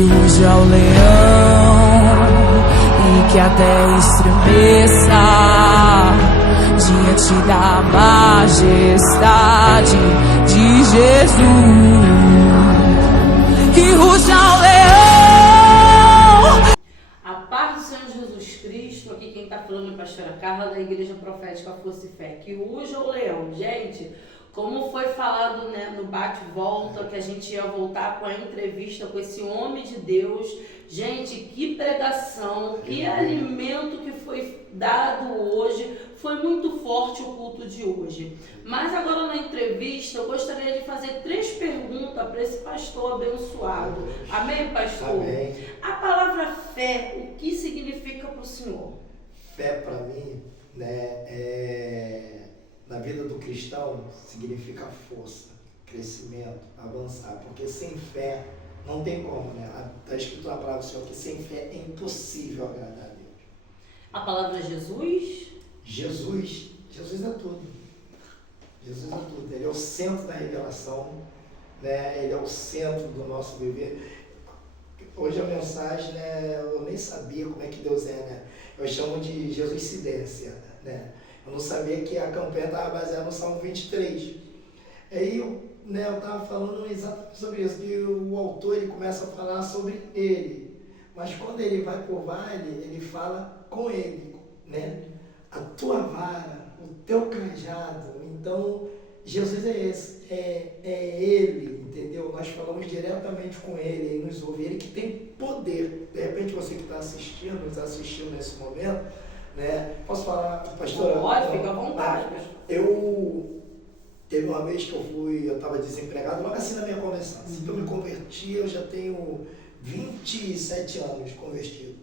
ruja o leão e que a terra estremeça diante da majestade de Jesus. Que ruja o leão. A paz do Senhor Jesus Cristo, aqui quem está falando é a pastora Carla da Igreja Profética Força e Fé. Que ruja o leão. Gente, como foi falado, né, no bate-volta, que a gente ia voltar com a entrevista com esse homem de Deus. Gente, que pregação, que alimento que foi dado hoje. Foi muito forte o culto de hoje. Mas agora na entrevista eu gostaria de fazer 3 perguntas para esse pastor abençoado. Amém, pastor? Amém. A palavra fé, o que significa para o senhor? Fé para mim, né, na vida do cristão significa força, crescimento, avançar. Porque sem fé não tem como, né? Está escrito na palavra do Senhor que sem fé é impossível agradar a Deus. A palavra Jesus? Jesus é tudo. Jesus é tudo. Ele é o centro da revelação, né? Ele é o centro do nosso viver. Hoje a mensagem, né, eu nem sabia como é que Deus é, né? Eu chamo de Jesuscidência, né? Eu não sabia que a campanha estava baseada no Salmo 23. Aí eu estava falando exatamente sobre isso, que o autor ele começa a falar sobre ele. Mas quando ele vai para o vale, ele fala com ele, né? A tua vara, o teu cajado. Então, Jesus é esse, é Ele, entendeu? Nós falamos diretamente com Ele, Ele nos ouve, Ele que tem poder. De repente, você que está assistindo, nos assistindo nesse momento, né? Posso falar, pastora? Pode, fica à vontade. Teve uma vez que eu estava desempregado, logo assim na minha conversão. Assim que eu me converti, eu já tenho 27 anos convertido.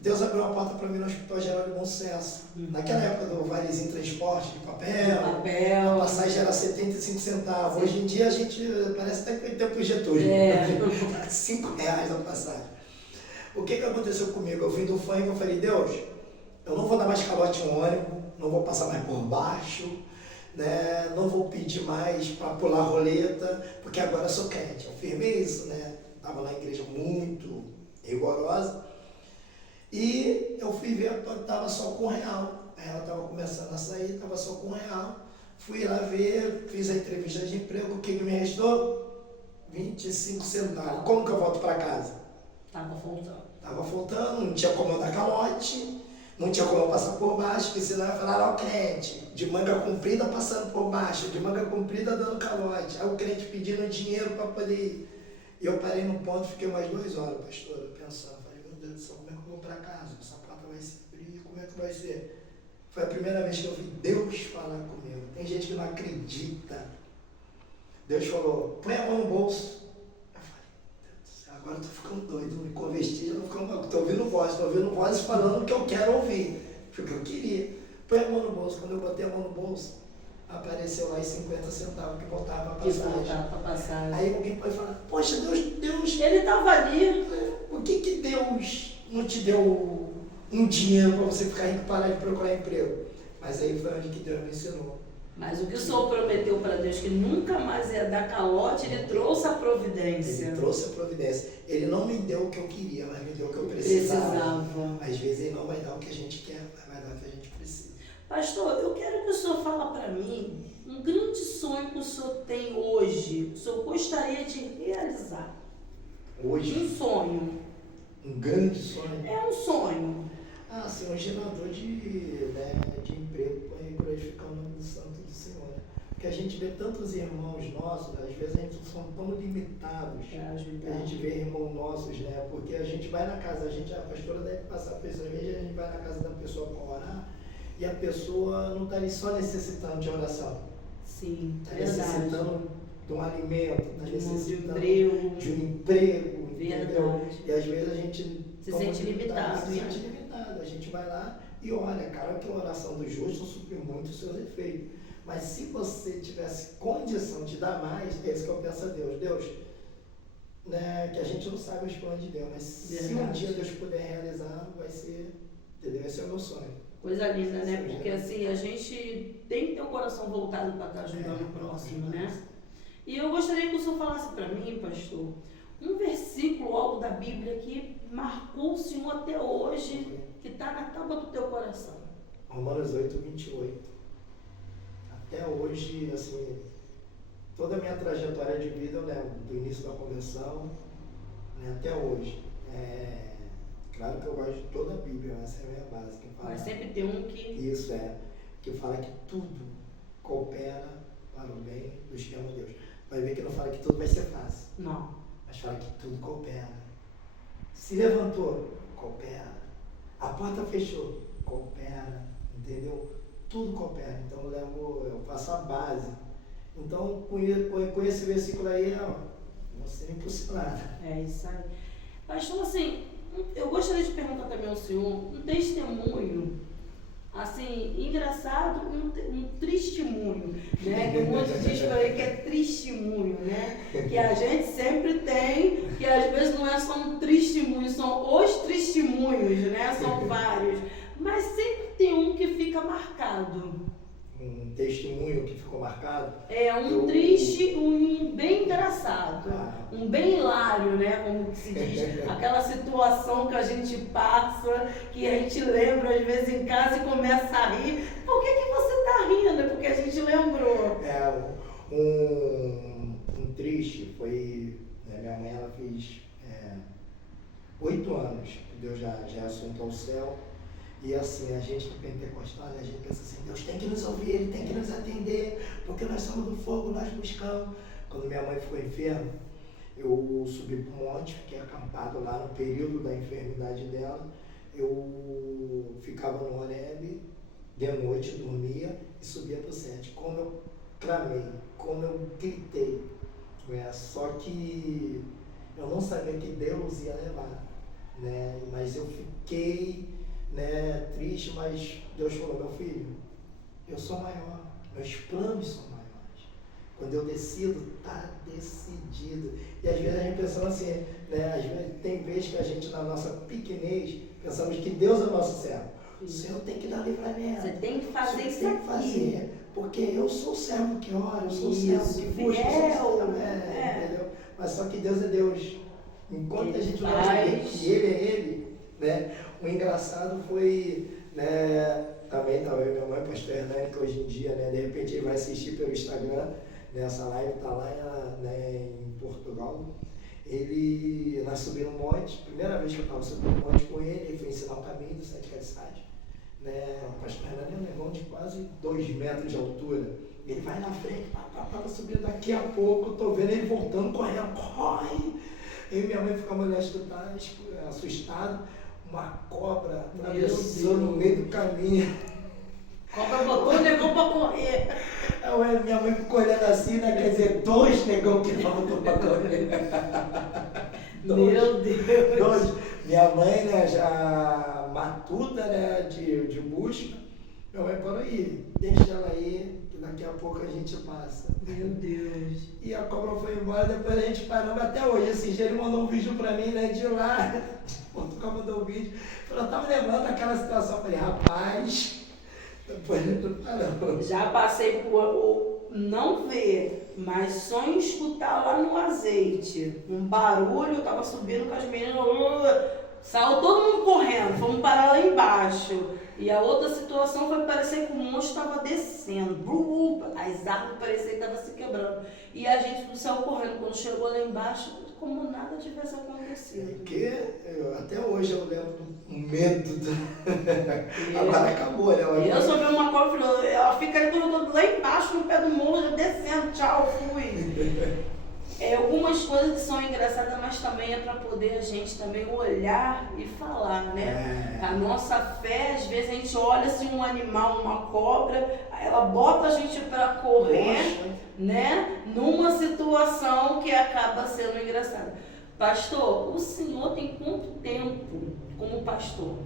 Deus abriu uma porta para mim no Hospital Geral de Bom Sucesso. Naquela época do valezinho transporte de papel, a passagem era 75 centavos. Hoje em dia a gente parece até que foi tempo Getúlio. R$5 a passagem. O que aconteceu comigo? Eu vim do funk e eu falei, Deus, eu não vou dar mais calote em ônibus, não vou passar mais por baixo, né? Não vou pedir mais para pular roleta, porque agora eu sou crente. Eu firmei isso, né? Estava na igreja muito rigorosa. E eu fui ver, estava só com R$1. Ela estava começando a sair, estava só com R$1. Fui lá ver, fiz a entrevista de emprego, o que me restou? 25 centavos. Como que eu volto para casa? Estava faltando. Estava faltando, não tinha como eu dar calote, não tinha como eu passar por baixo, porque senão ia falar, ó, crente, de manga comprida passando por baixo, de manga comprida dando calote. Aí o crente pedindo dinheiro para poder ir. E eu parei no ponto, fiquei mais 2 horas, pastora, pensando. Meu Deus do céu, como é que eu vou para casa? Essa porta vai se abrir, como é que vai ser? Foi a primeira vez que eu vi Deus falar comigo. Tem gente que não acredita. Deus falou, põe a mão no bolso. Eu falei, Deus do céu, agora eu tô ficando doido, me converti, eu tô ouvindo vozes falando o que eu quero ouvir. Foi o que eu queria. Põe a mão no bolso. Quando eu botei a mão no bolso, apareceu lá em 50 centavos que voltava a passagem. Aí alguém pode falar, poxa, Deus... Ele estava ali. Por que Deus não te deu um dinheiro para você ficar rico e parar de procurar emprego? Mas aí foi onde que Deus me ensinou. Mas o que o Senhor prometeu para Deus, que nunca mais ia dar calote, Ele trouxe a providência. Ele trouxe a providência. Ele não me deu o que eu queria, mas me deu o que eu precisava. Às vezes Ele não vai dar o que a gente quer, mas vai dar o que a gente precisa. Pastor, eu quero que o Senhor fale para mim um grande sonho que o Senhor tem hoje, o Senhor gostaria de realizar. Hoje? Um sonho. Um grande sonho? É um sonho. Ser um gerador de emprego para glorificar o nome do Santo do Senhor. Porque a gente vê tantos irmãos nossos, às vezes a gente são tão limitados. A gente vê irmãos nossos, né? Porque a gente vai na casa, a pastora deve passar por isso, às vezes a gente vai na casa da pessoa para orar e a pessoa não está ali só necessitando de oração. Sim, está necessitando de um alimento, está necessitando de um emprego, entendeu? E às vezes a gente se sente limitado. A gente vai lá e olha, cara, que a oração do justo supre muito os seus efeitos. Mas se você tivesse condição de dar mais, é isso que eu peço a Deus. Deus, né, que a gente não sabe os planos de Deus, mas se um dia Deus puder realizar, vai ser, entendeu? Esse é o meu sonho. Coisa linda, né? Porque assim, a gente tem que ter o coração voltado para estar ajudando o próximo, né? E eu gostaria que o senhor falasse para mim, pastor, um versículo, algo Bíblia que marcou o Senhor até hoje, que está na tábua do teu coração? Romanos 8, 28. Até hoje, assim, toda a minha trajetória de vida eu lembro, do início da conversão, né, até hoje. Claro que eu gosto de toda a Bíblia, essa é a minha base. Que fala, Mas sempre tem um que... Isso que fala que tudo coopera para o bem dos que amam Deus. Vai ver que não fala que tudo vai ser fácil. Não. Mas fala que tudo coopera. Se levantou, coopera. A porta fechou, coopera. Entendeu? Tudo coopera. Então eu faço a base. Então com esse versículo aí, ó, não ser impulsionado. É isso aí. Pastor, assim, eu gostaria de perguntar também ao senhor um testemunho, assim, engraçado e um testemunho, né? Que um monte diz por aí que é testemunho, né? Que a gente sempre tem, que às vezes não é só um testemunho, são os testemunhos, né? São vários. Mas sempre tem um que fica marcado. Um testemunho que ficou marcado? É um triste, um bem engraçado, um bem hilário, né? Como se diz, aquela situação que a gente passa, que a gente lembra às vezes em casa e começa a rir. Por que você está rindo? É porque a gente lembrou. Um triste foi, né, minha mãe ela fez 8 anos que Deus já assuntou ao céu. E assim, a gente que é pentecostal, a gente pensa assim, Deus tem que nos ouvir, Ele tem que nos atender, porque nós somos do fogo, nós buscamos. Quando minha mãe ficou enferma, eu subi para o monte, fiquei acampado lá no período da enfermidade dela. Eu ficava no Horebe, de noite dormia e subia para o sete. Como eu clamei, como eu gritei, né? Só que eu não sabia que Deus ia levar, né? Mas eu fiquei, né, triste, mas Deus falou, meu filho, eu sou maior, meus planos são maiores. Quando eu decido, está decidido. E às vezes a gente pensa assim, né, às vezes, tem vezes que a gente, na nossa pequenez, pensamos que Deus é o nosso servo. O Senhor tem que dar livramento. Você tem que fazer isso tem aqui. que fazer, porque eu sou o servo que ora, eu sou o servo que busca, entendeu? Mas só que Deus é Deus. Enquanto a gente não entender que Ele é Ele, né? O engraçado foi, né, também estava eu e minha mãe, pastor Hernani, que hoje em dia, né, de repente ele vai assistir pelo Instagram, nessa live, está lá, né, em Portugal. Nós subimos um monte, primeira vez que eu estava subindo um monte com ele foi ensinar o caminho do Sete Caliçades. Né, o pastor Hernani é um negão de quase 2 metros de altura. Ele vai na frente, subindo, daqui a pouco, eu estou vendo ele voltando, correndo, corre! Eu e minha mãe ficamos olhando assustados. Uma cobra atravessou no meio do caminho. Cobra botou o negão para correr. Minha mãe ficou olhando assim, né? Quer dizer, 2 negão que não botou para correr. Meu Deus. 2. Minha mãe, né, já matuta, né, de busca. Minha mãe falou, aí, deixa ela aí, que daqui a pouco a gente passa. Meu Deus. E a cobra foi embora, depois a gente parou até hoje. Assim, ele mandou um vídeo pra mim, né, de lá. Portugal mandou um vídeo. Falou, eu tava lembrando daquela situação. Eu falei, rapaz, depois a gente parou. Já passei por não ver, mas só em escutar lá no azeite. Um barulho, eu tava subindo com as meninas. Saiu todo mundo correndo, fomos parar lá embaixo. E a outra situação foi parecer que o monstro estava descendo. As árvores pareciam que estavam se quebrando. E a gente do céu correndo. Quando chegou lá embaixo, como nada tivesse acontecido. Porque até hoje eu lembro do medo. Agora acabou, né? Eu soube uma cobra, ela fica ali quando eu tô lá embaixo, no pé do morro, já descendo. Tchau, fui. Algumas coisas que são engraçadas, mas também é para poder a gente também olhar e falar, né? A nossa fé, às vezes a gente olha assim um animal, uma cobra, ela bota a gente para correr, né? Numa situação que acaba sendo engraçada. Pastor, o senhor tem quanto tempo como pastor?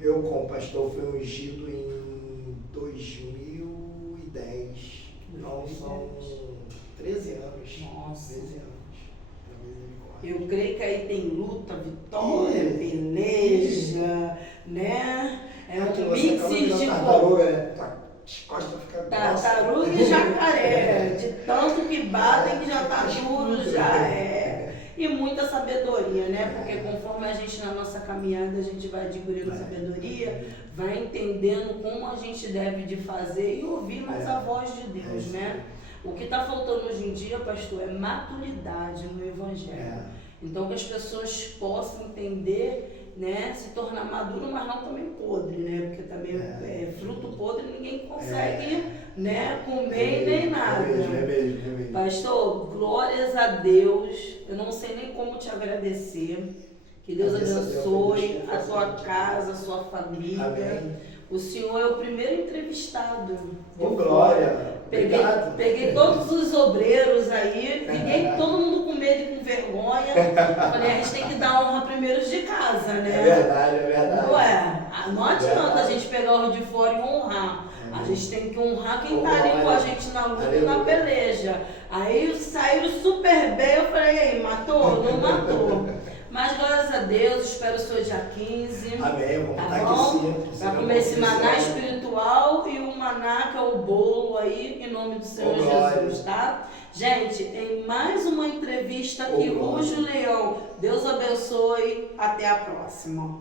Eu, como pastor, fui ungido em 2010. Então são 13 anos. Nossa. 13 anos. Eu creio que aí tem luta, vitória, peleja, né? É um mix de tartaruga, né? As costas ficam tartaruga e jacaré. De tanto que batem que já tá duro, já é. E muita sabedoria, né? Porque conforme a gente na nossa caminhada, a gente vai adquirindo sabedoria, vai entendendo como a gente deve de fazer e ouvir mais a voz de Deus, né? O que está faltando hoje em dia, pastor, é maturidade no Evangelho. Então que as pessoas possam entender, né? Se tornar maduro, mas não também podre, né? Porque também fruto podre ninguém consegue né, comer nem nada. É mesmo. Pastor, glórias a Deus. Eu não sei nem como te agradecer. Que Deus abençoe a sua casa, a sua família. Amém. O senhor é o primeiro entrevistado. Glória. Peguei todos os obreiros aí, todo mundo com medo e com vergonha. Falei, a gente tem que dar honra primeiro de casa, né? É verdade. Ué, não adianta a gente pegar os de fora e honrar. A gente tem que honrar quem tá ali com a gente na luta e na peleja. Aí saíram super bem, eu falei, aí, matou? Não matou. Mas graças a Deus, espero o seu dia 15. Amém, vamos estar bom? aqui sim. Para comer esse maná espiritual e o maná, que é o bolo aí, em nome do Senhor Jesus, tá? Gente, em mais uma entrevista aqui, Rujo Leão. Deus abençoe. Até a próxima.